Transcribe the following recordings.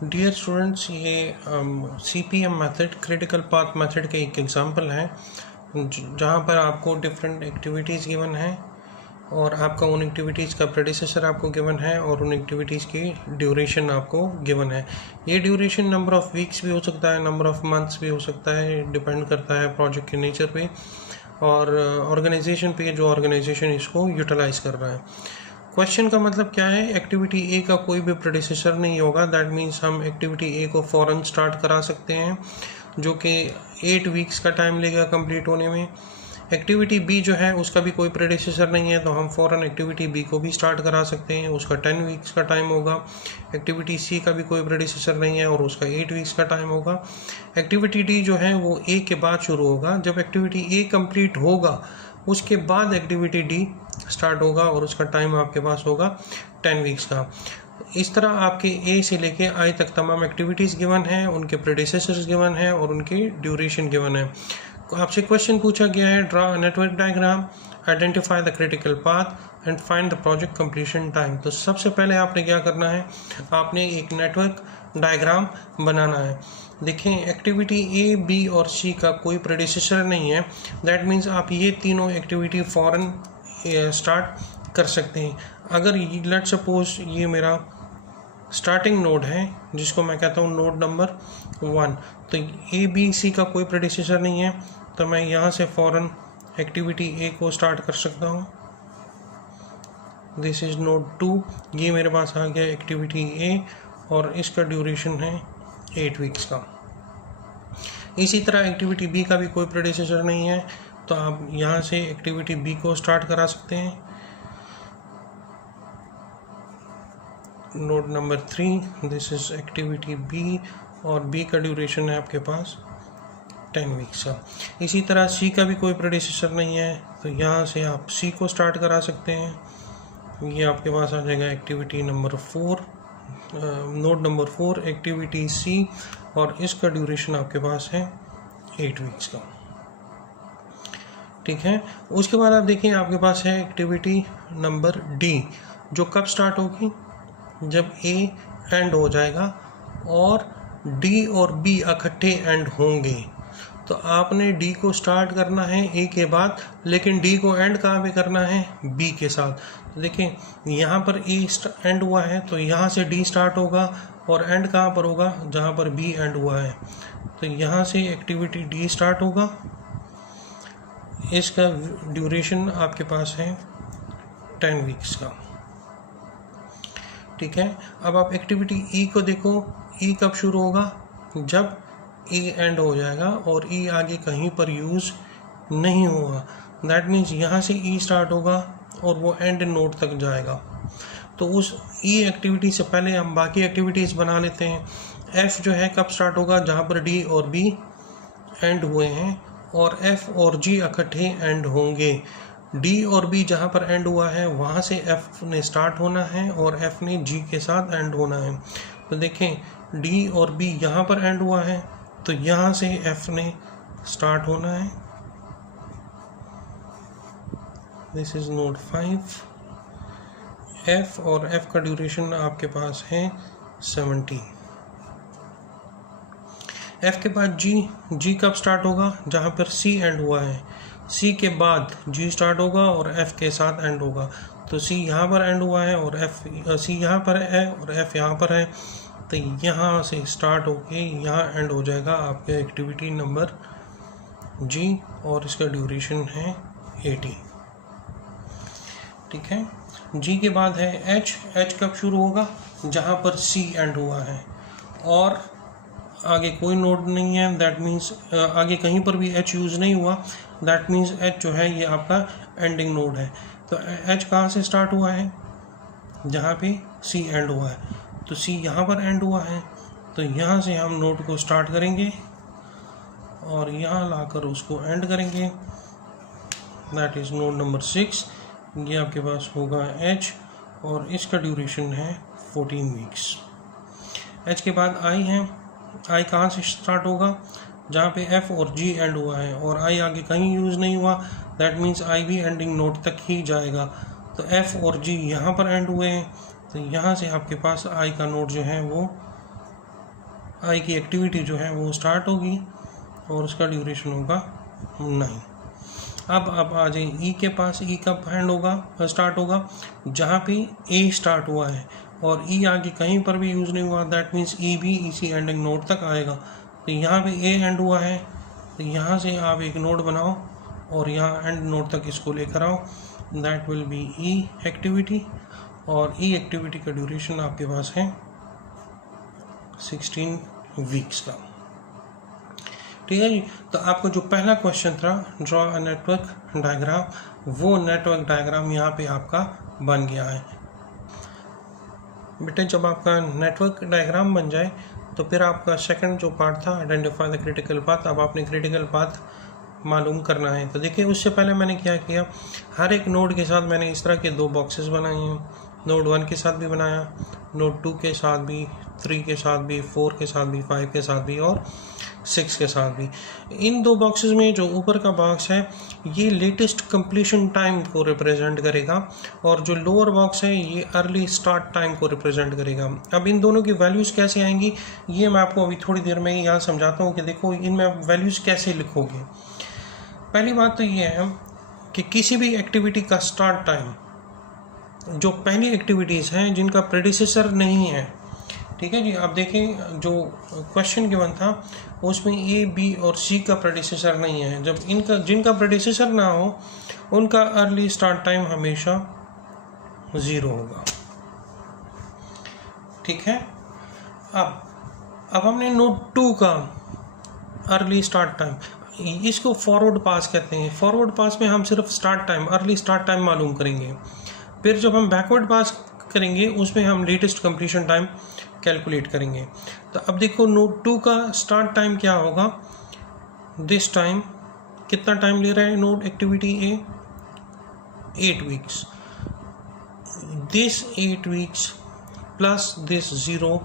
Dear students, ये CPM method critical path method के एक एग्जांपल है जहाँ पर आपको डिफरेंट एक्टिविटीज़ गिवन है और आपका उन एक्टिविटीज़ का प्रेडिसेसर आपको गिवन है और उन एक्टिविटीज़ की ड्यूरेशन आपको गिवन है। ये ड्यूरेशन नंबर ऑफ़ वीक्स भी हो सकता है, नंबर ऑफ़ मंथ्स भी हो सकता है, डिपेंड करता है प्रोजेक्ट के नेचर पे और ऑर्गेनाइजेशन पे जो ऑर्गेनाइजेशन इसको यूटिलाइज़ कर रहा है। क्वेश्चन का मतलब क्या है, एक्टिविटी ए का कोई भी प्रेडिसेसर नहीं होगा। दैट मीन्स हम एक्टिविटी ए को फ़ौरन स्टार्ट करा सकते हैं जो कि 8 वीक्स का टाइम लेगा कंप्लीट होने में। एक्टिविटी बी जो है उसका भी कोई प्रेडिसेसर नहीं है तो हम फ़ौरन एक्टिविटी बी को भी स्टार्ट करा सकते हैं, उसका 10 वीक्स का टाइम होगा। एक्टिविटी सी का भी कोई प्रेडिसेसर नहीं है और उसका 8 वीक्स का टाइम होगा। एक्टिविटी डी जो है वो ए के बाद शुरू होगा। जब एक्टिविटी ए कंप्लीट होगा उसके बाद एक्टिविटी डी स्टार्ट होगा और उसका टाइम आपके पास होगा 10 वीक्स का। इस तरह आपके ए से लेके आई तक तमाम एक्टिविटीज़ गिवन हैं, उनके प्रेडिसेसर्स गिवन हैं और उनकी ड्यूरेशन गिवन है। आपसे क्वेश्चन पूछा गया है, draw network diagram, identify the critical path and find the project completion time. तो सबसे पहले आपने क्या करना है, आपने एक नेटवर्क डायग्राम बनाना है। देखें, एक्टिविटी ए, बी और सी का कोई प्रेडिसेसर नहीं है। दैट मीन्स आप ये तीनों एक्टिविटी फ़ौरन स्टार्ट कर सकते हैं। अगर लेट सपोज ये मेरा स्टार्टिंग नोड है जिसको मैं कहता हूँ नोड नंबर 1, तो ए बी सी का कोई प्रेडिसेसर नहीं है तो मैं यहाँ से फ़ौरन एक्टिविटी ए को स्टार्ट कर सकता हूँ। दिस इज़ नोड 2, ये मेरे पास आ गया एक्टिविटी ए और इसका ड्यूरेशन है 8 वीक्स का। इसी तरह एक्टिविटी बी का भी कोई प्रेडिसेसर नहीं है तो आप यहाँ से एक्टिविटी बी को स्टार्ट करा सकते हैं। Node number 3, this is activity B और बी का ड्यूरेशन है आपके पास 10 वीक्स का। इसी तरह सी का भी कोई प्रेडिसेसर नहीं है तो यहाँ से आप सी को स्टार्ट करा सकते हैं। ये आपके पास आ जाएगा activity number 4, node number 4 activity C और इसका ड्यूरेशन आपके पास है 8 वीक्स का। ठीक है, उसके बाद आप देखिए आपके पास है एक्टिविटी नंबर डी जो कब स्टार्ट होगी, जब ए एंड हो जाएगा और डी और बी इकट्ठे एंड होंगे। तो आपने डी को स्टार्ट करना है ए के बाद, लेकिन डी को एंड कहाँ पे करना है, बी के साथ। तो देखें यहाँ पर ए एंड हुआ है तो यहाँ से डी स्टार्ट होगा और एंड कहाँ पर होगा, जहाँ पर बी एंड हुआ है। तो यहाँ से एक्टिविटी डी स्टार्ट होगा, इसका ड्यूरेशन आपके पास है 10 वीक्स का। ठीक है, अब आप एक्टिविटी ई को देखो, ई कब शुरू होगा, जब ए एंड हो जाएगा और ई आगे कहीं पर यूज़ नहीं होगा। दैट मीन्स यहाँ से ई स्टार्ट होगा और वो एंड नोड तक जाएगा। तो उस ई एक्टिविटी से पहले हम बाकी एक्टिविटीज़ बना लेते हैं। एफ जो है कब स्टार्ट होगा, जहाँ पर डी और बी एंड हुए हैं और एफ और जी इकट्ठे एंड होंगे। डी और बी जहाँ पर एंड हुआ है वहाँ से एफ ने स्टार्ट होना है और एफ ने जी के साथ एंड होना है। तो देखें डी और बी यहाँ पर एंड हुआ है तो यहाँ से एफ ने स्टार्ट होना है। दिस इज़ नोड 5, एफ और एफ का ड्यूरेशन आपके पास है 70। एफ के बाद जी, जी कब स्टार्ट होगा, जहाँ पर सी एंड हुआ है। सी के बाद जी स्टार्ट होगा और एफ के साथ एंड होगा। तो सी यहाँ पर एंड हुआ है और सी यहाँ पर है और एफ यहाँ पर है, तो यहाँ से स्टार्ट होके यहाँ एंड हो जाएगा आपके एक्टिविटी नंबर जी और इसका ड्यूरेशन है 80। ठीक है, जी के बाद है एच। एच कब शुरू होगा, जहाँ पर सी एंड हुआ है और आगे कोई नोड नहीं है। दैट मीन्स आगे कहीं पर भी एच यूज़ नहीं हुआ। दैट मीन्स एच जो है ये आपका एंडिंग नोड है। तो एच कहाँ से स्टार्ट हुआ है, जहाँ पे सी एंड हुआ है। तो सी यहाँ पर एंड हुआ है तो यहाँ से हम नोड को स्टार्ट करेंगे और यहाँ लाकर उसको एंड करेंगे। दैट इज़ नोड नंबर 6, ये आपके पास होगा एच और इसका ड्यूरेशन है 14 वीक्स। एच के बाद आई है। आई कहाँ से स्टार्ट होगा, जहाँ पे एफ और जी एंड हुआ है और आई आगे कहीं यूज़ नहीं हुआ। दैट मीन्स आई भी एंडिंग नोड तक ही जाएगा। तो एफ और जी यहाँ पर एंड हुए हैं तो यहाँ से आपके पास आई का नोड जो है वो आई की एक्टिविटी जो है वो स्टार्ट होगी और उसका ड्यूरेशन होगा 9। अब आ जाए ई के पास। ई कब हैंड होगा स्टार्ट होगा, जहाँ पे ए स्टार्ट हुआ है और ई आगे कहीं पर भी यूज़ नहीं हुआ, दैट मीन्स ई भी इसी एंडिंग नोड तक आएगा। तो यहाँ पे ए एंड हुआ है, तो यहाँ से आप एक नोड बनाओ और यहाँ एंड नोड तक इसको लेकर आओ, that will be E activity. और ई एक्टिविटी का ड्यूरेशन आपके पास है 16 वीक्स का। ठीक है जी। तो आपका जो पहला क्वेश्चन था ड्रॉ अ नेटवर्क डायग्राम, वो नेटवर्क डायग्राम यहाँ पे आपका बन गया है। बेटे जब आपका नेटवर्क डायग्राम बन जाए तो फिर आपका सेकंड जो पार्ट था आइडेंटिफाई द क्रिटिकल पाथ, अब आपने क्रिटिकल पाथ मालूम करना है। तो देखिए उससे पहले मैंने क्या किया, हर एक नोड के साथ मैंने इस तरह के 2 बॉक्सेस बनाए हैं। नोड 1 के साथ भी बनाया, नोड 2 के साथ भी, 3 के साथ भी, 4 के साथ भी, 5 के साथ भी और 6 के साथ भी। इन 2 बॉक्सेस में जो ऊपर का बॉक्स है ये लेटेस्ट कंप्लीशन टाइम को रिप्रेजेंट करेगा और जो लोअर बॉक्स है ये अर्ली स्टार्ट टाइम को रिप्रेजेंट करेगा। अब इन दोनों की वैल्यूज़ कैसे आएंगी ये मैं आपको अभी थोड़ी देर में यहाँ समझाता हूँ कि देखो इनमें आप वैल्यूज़ कैसे लिखोगे। पहली बात तो ये है कि किसी भी एक्टिविटी का स्टार्ट टाइम, जो पहली एक्टिविटीज़ हैं जिनका प्रेडिसेसर नहीं है, ठीक है जी। आप देखें जो क्वेश्चन गिवन था उसमें ए, बी और सी का प्रेडिसेसर नहीं है। जब जिनका प्रेडिसेसर ना हो उनका अर्ली स्टार्ट टाइम हमेशा 0 होगा। ठीक है। अब हमने नोड 2 का अर्ली स्टार्ट टाइम, इसको फॉरवर्ड पास कहते हैं। फॉरवर्ड पास में हम सिर्फ start time, early start time मालूम करेंगे, फिर जब हम बैकवर्ड पास करेंगे उसमें हम लेटेस्ट कंप्लीशन टाइम कैलकुलेट करेंगे। तो अब देखो नोड 2 का स्टार्ट टाइम क्या होगा, दिस टाइम कितना टाइम ले रहा है node activity A, 8 weeks. This 8 weeks plus this 0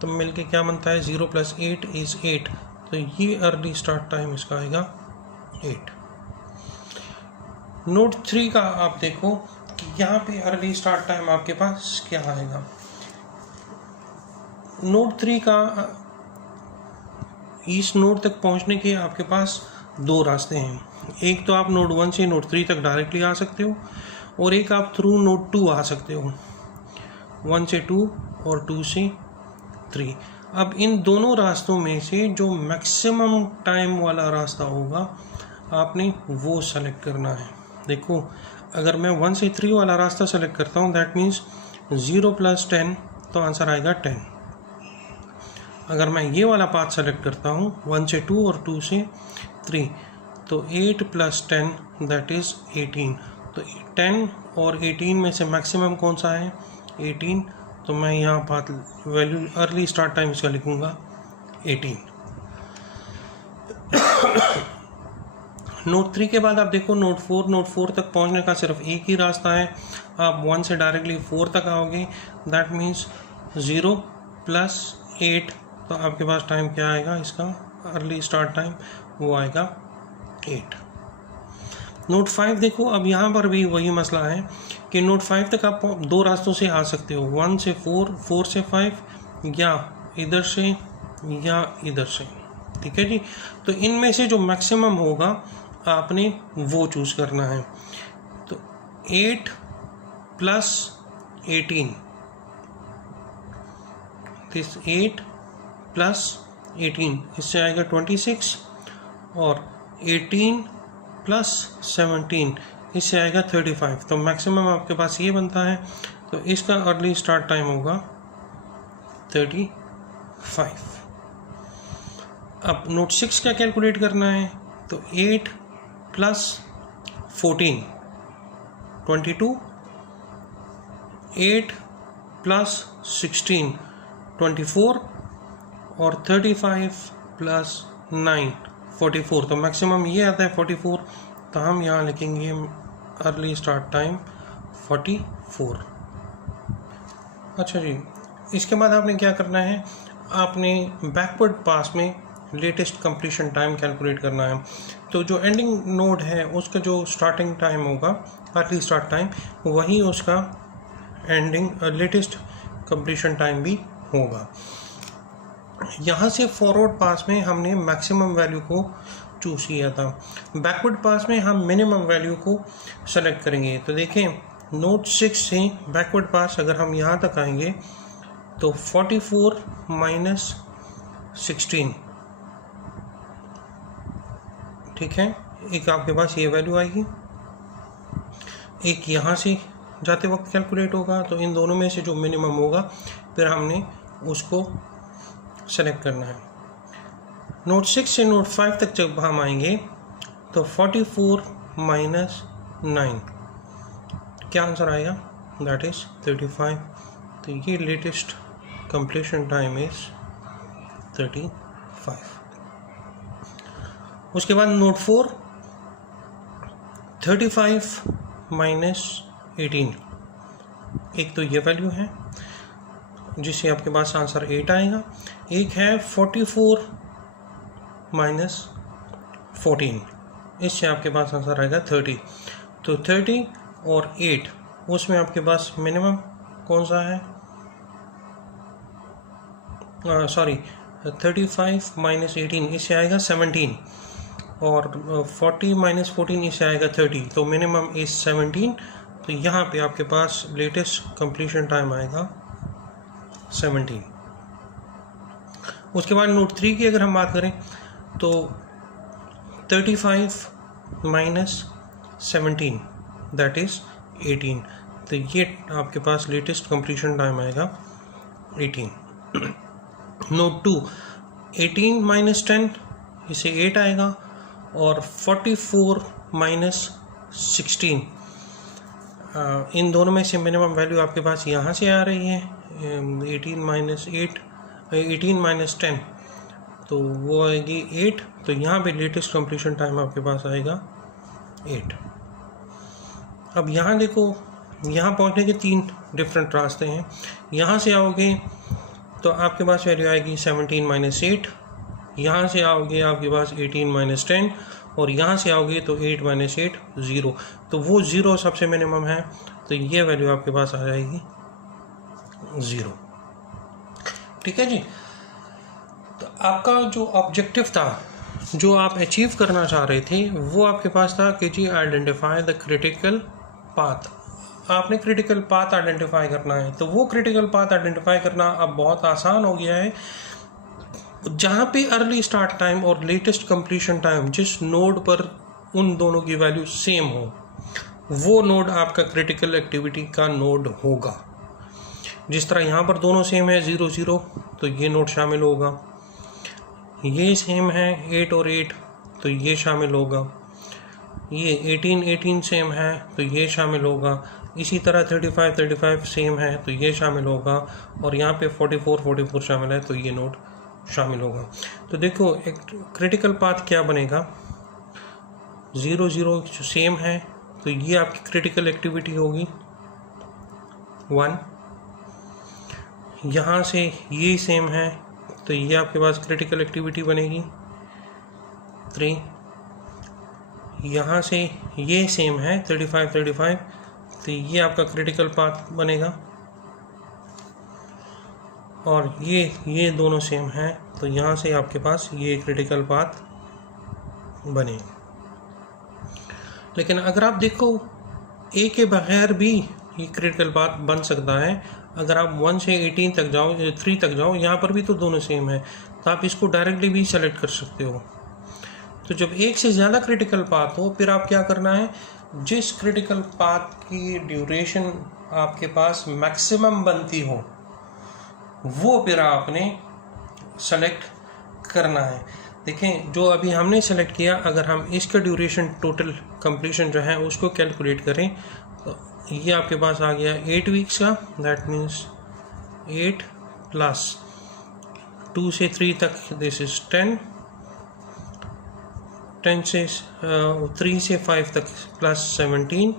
तो मिलके क्या बनता है, 0 + 8 = 8। तो ये अर्ली स्टार्ट टाइम इसका आएगा 8। नोड 3 का आप देखो कि यहाँ पे अर्ली स्टार्ट टाइम आपके पास क्या आएगा। नोड 3 का इस नोड तक पहुँचने के आपके पास 2 रास्ते हैं। एक तो आप नोड 1 से नोड 3 तक डायरेक्टली आ सकते हो और एक आप थ्रू नोड 2 आ सकते हो, 1 से 2 और 2 से 3। अब इन दोनों रास्तों में से जो मैक्सिमम टाइम वाला रास्ता होगा आपने वो सेलेक्ट करना है। देखो अगर मैं 1 से 3 वाला रास्ता सेलेक्ट करता हूँ दैट मीन्स 0 + 10 तो आंसर आएगा 10। अगर मैं ये वाला पाथ सेलेक्ट करता हूँ 1 से 2 और 2 से 3 तो 8 + 10 दैट इज़ 18। तो 10 और 18 में से मैक्सिमम कौन सा है, 18। तो मैं यहाँ path value early start time इसका लिखूँगा 18। नोड 3 के बाद आप देखो नोड 4 तक पहुँचने का सिर्फ एक ही रास्ता है। आप 1 से डायरेक्टली 4 तक आओगे, दैट मीन्स 0 + 8 तो आपके पास टाइम क्या आएगा इसका अर्ली स्टार्ट टाइम, वो आएगा 8। नोड 5 देखो, अब यहाँ पर भी वही मसला है कि नोड 5 तक आप 2 रास्तों से आ सकते हो, 1 से 4, 4 से 5 या इधर से या इधर से। ठीक है जी। तो इनमें से जो मैक्सिमम होगा आपने वो चूज़ करना है। तो 8 + 18 दिस 8 + 18 इससे आएगा 26 और 18 + 17 इससे आएगा 35। तो मैक्सिमम आपके पास ये बनता है। तो इसका अर्ली स्टार्ट टाइम होगा 35। अब नोट 6 क्या कैलकुलेट करना है, तो 8 + 14 22, 8 + 16 24 और 35 + 9 44। तो मैक्सिमम ये आता है 44। तो हम यहाँ लिखेंगे अर्ली स्टार्ट टाइम 44। अच्छा जी, इसके बाद आपने क्या करना है, आपने बैकवर्ड पास में लेटेस्ट कंप्लीशन टाइम कैलकुलेट करना है। तो जो एंडिंग नोड है उसका जो स्टार्टिंग टाइम होगा अर्ली स्टार्ट टाइम, वही उसका एंडिंग लेटेस्ट कंप्लीशन टाइम भी होगा। यहाँ से फॉरवर्ड पास में हमने मैक्सिमम वैल्यू को चूज़ किया था, बैकवर्ड पास में हम मिनिमम वैल्यू को सेलेक्ट करेंगे। तो देखें नोड 6 से बैकवर्ड पास अगर हम यहाँ तक आएंगे तो 44 माइनस 16, ठीक है, एक आपके पास ये वैल्यू आएगी, एक यहाँ से जाते वक्त कैलकुलेट होगा। तो इन दोनों में से जो मिनिमम होगा फिर हमने उसको सेलेक्ट करना है। नोड 6 से नोड 5 तक जब हम आएंगे तो 44 माइनस 9, क्या आंसर आएगा, दैट इज 35। तो ये लेटेस्ट कंप्लीशन टाइम इज 35। उसके बाद नोड 4 35 माइनस 18, एक तो ये वैल्यू है जिससे आपके पास आंसर 8 आएगा, एक है 44 माइनस 14, इससे आपके पास आंसर आएगा 30। तो 30 और 8 उसमें आपके पास मिनिमम कौन सा है, सॉरी 35 माइनस 18 इससे आएगा 17, और 40 माइनस 14 इससे आएगा 30, तो मिनिमम इज 17। तो यहाँ पे आपके पास लेटेस्ट कंप्लीशन टाइम आएगा 17। उसके बाद नोड 3 की अगर हम बात करें तो 35 माइनस 17 दैट इज 18, तो ये आपके पास लेटेस्ट कंप्लीशन टाइम आएगा 18। नोड 2 18 माइनस 10 इसे 8 आएगा, और 44 माइनस 16, इन दोनों में से मिनिमम वैल्यू आपके पास यहाँ से आ रही है 18 माइनस 8, 18 माइनस 10, तो वो आएगी 8। तो यहाँ पे लेटेस्ट कंप्लीशन टाइम आपके पास आएगा 8। अब यहाँ देखो, यहाँ पहुँचने के 3 डिफरेंट रास्ते हैं। यहाँ से आओगे तो आपके पास वैल्यू आएगी 17 माइनस 8, यहाँ से आओगे आपके पास 18 माइनस 10, और यहाँ से आओगे तो 8 माइनस 8 0, तो वो 0 सबसे मिनिमम है, तो ये वैल्यू आपके पास आ जाएगी 0। ठीक है जी। तो आपका जो ऑब्जेक्टिव था, जो आप अचीव करना चाह रहे थे, वो आपके पास था कि जी आइडेंटिफाई द क्रिटिकल पाथ। आपने क्रिटिकल पाथ आइडेंटिफाई करना है, तो वो क्रिटिकल पाथ आइडेंटिफाई करना अब बहुत आसान हो गया है। जहाँ पे अर्ली स्टार्ट टाइम और लेटेस्ट कंप्लीशन टाइम जिस नोड पर उन दोनों की वैल्यू सेम हो, वो नोड आपका क्रिटिकल एक्टिविटी का नोड होगा। जिस तरह यहाँ पर दोनों सेम है 0 0, तो ये नोड शामिल होगा। ये सेम है 8 और 8, तो ये शामिल होगा। ये 18 18 सेम है, तो ये शामिल होगा। इसी तरह 35 35 सेम है, तो ये शामिल होगा। और यहाँ पे 44 44 शामिल है, तो ये नोड शामिल होगा। तो देखो एक क्रिटिकल पाथ क्या बनेगा, 0 0 सेम है, तो ये आपकी क्रिटिकल एक्टिविटी होगी 1। यहाँ से ये सेम है, तो ये आपके पास क्रिटिकल एक्टिविटी बनेगी 3। यहाँ से ये सेम है 35 35, तो ये आपका क्रिटिकल पाथ बनेगा। और ये दोनों सेम हैं, तो यहाँ से आपके पास ये क्रिटिकल पाथ बने। लेकिन अगर आप देखो ए के बगैर भी ये क्रिटिकल पाथ बन सकता है। अगर आप 1 से 18 तक जाओ, 3 तक जाओ, यहाँ पर भी तो दोनों सेम है, तो आप इसको डायरेक्टली भी सेलेक्ट कर सकते हो। तो जब एक से ज़्यादा क्रिटिकल पाथ हो, फिर आप क्या करना है, जिस क्रिटिकल पाथ की ड्यूरेशन आपके पास मैक्सिमम बनती हो, वो फिर आपने सेलेक्ट करना है। देखें जो अभी हमने सेलेक्ट किया, अगर हम इसका ड्यूरेशन टोटल कंप्लीशन जो है उसको कैलकुलेट करें, तो ये आपके पास आ गया 8 वीक्स का। दैट मीन्स 8 प्लस 2 से 3 तक दिस इज 10, 10 से 3 से 5 तक प्लस 17,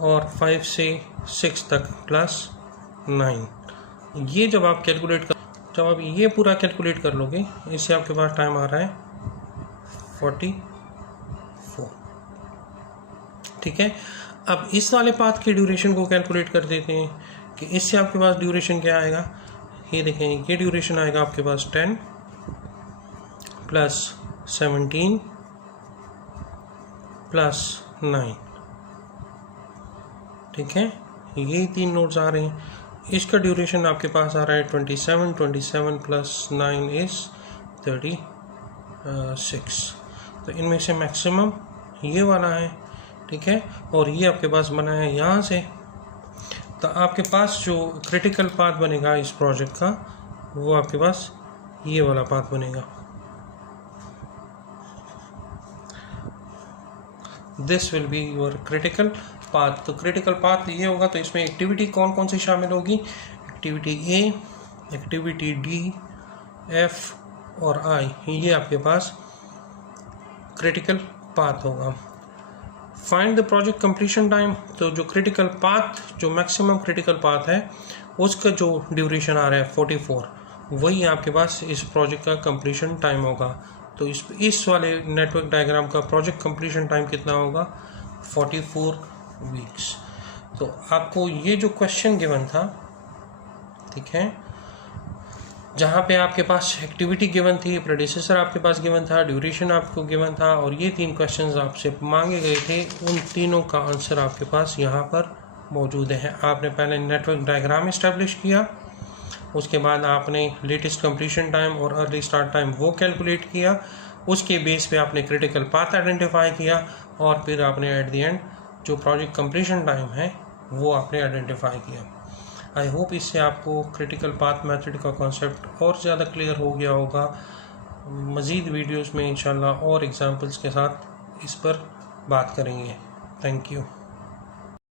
और 5 से 6 तक प्लस 9। ये जब आप कैलकुलेट कर, जब आप ये पूरा कैलकुलेट कर लोगे, इससे आपके पास टाइम आ रहा है 44। ठीक है। अब इस वाले पाथ की ड्यूरेशन को कैलकुलेट कर देते हैं कि इससे आपके पास ड्यूरेशन क्या आएगा। ये देखें, ये ड्यूरेशन आएगा आपके पास 10 प्लस 17 प्लस 9, ठीक है, ये 3 नोड्स आ रहे हैं। इसका ड्यूरेशन आपके पास आ रहा है 27 प्लस 9 इज़ 36। तो इनमें से मैक्सिमम ये वाला है, ठीक है, और ये आपके पास बना है यहाँ से। तो आपके पास जो क्रिटिकल पाथ बनेगा इस प्रोजेक्ट का, वो आपके पास ये वाला पाथ बनेगा। This will be your critical path. तो क्रिटिकल पाथ ये होगा, तो इसमें एक्टिविटी कौन कौन सी शामिल होगी? एक्टिविटी ए, एक्टिविटी डी, एफ और आई, ये आपके पास क्रिटिकल पाथ होगा। Find the project completion time. तो जो क्रिटिकल पाथ, जो मैक्सिमम क्रिटिकल पाथ है, उसका जो ड्यूरेशन आ रहा है 44, वही आपके पास इस प्रोजेक्ट का कंप्लीशन टाइम होगा। तो इस वाले नेटवर्क डायग्राम का प्रोजेक्ट कंप्लीशन टाइम कितना होगा? 44 वीक्स। तो आपको ये जो क्वेश्चन गिवन था, ठीक है, जहाँ पे आपके पास एक्टिविटी गिवन थी, प्रेडिसेसर आपके पास गिवन था, ड्यूरेशन आपको गिवन था, और ये 3 क्वेश्चंस आपसे मांगे गए थे, उन तीनों का आंसर आपके पास यहाँ पर मौजूद है। आपने पहले नेटवर्क डायग्राम इस्टेब्लिश किया, उसके बाद आपने लेटेस्ट कंप्लीशन टाइम और अर्ली स्टार्ट टाइम वो कैलकुलेट किया, उसके बेस पे आपने क्रिटिकल पाथ आइडेंटिफाई किया, और फिर आपने एट द एंड जो प्रोजेक्ट कंप्लीशन टाइम है वो आपने आइडेंटिफाई किया। आई होप इससे आपको क्रिटिकल पाथ मेथड का कॉन्सेप्ट और ज़्यादा क्लियर हो गया होगा। मज़ीद वीडियोस में इंशाल्लाह और एग्जांपल्स के साथ इस पर बात करेंगे। Thank you.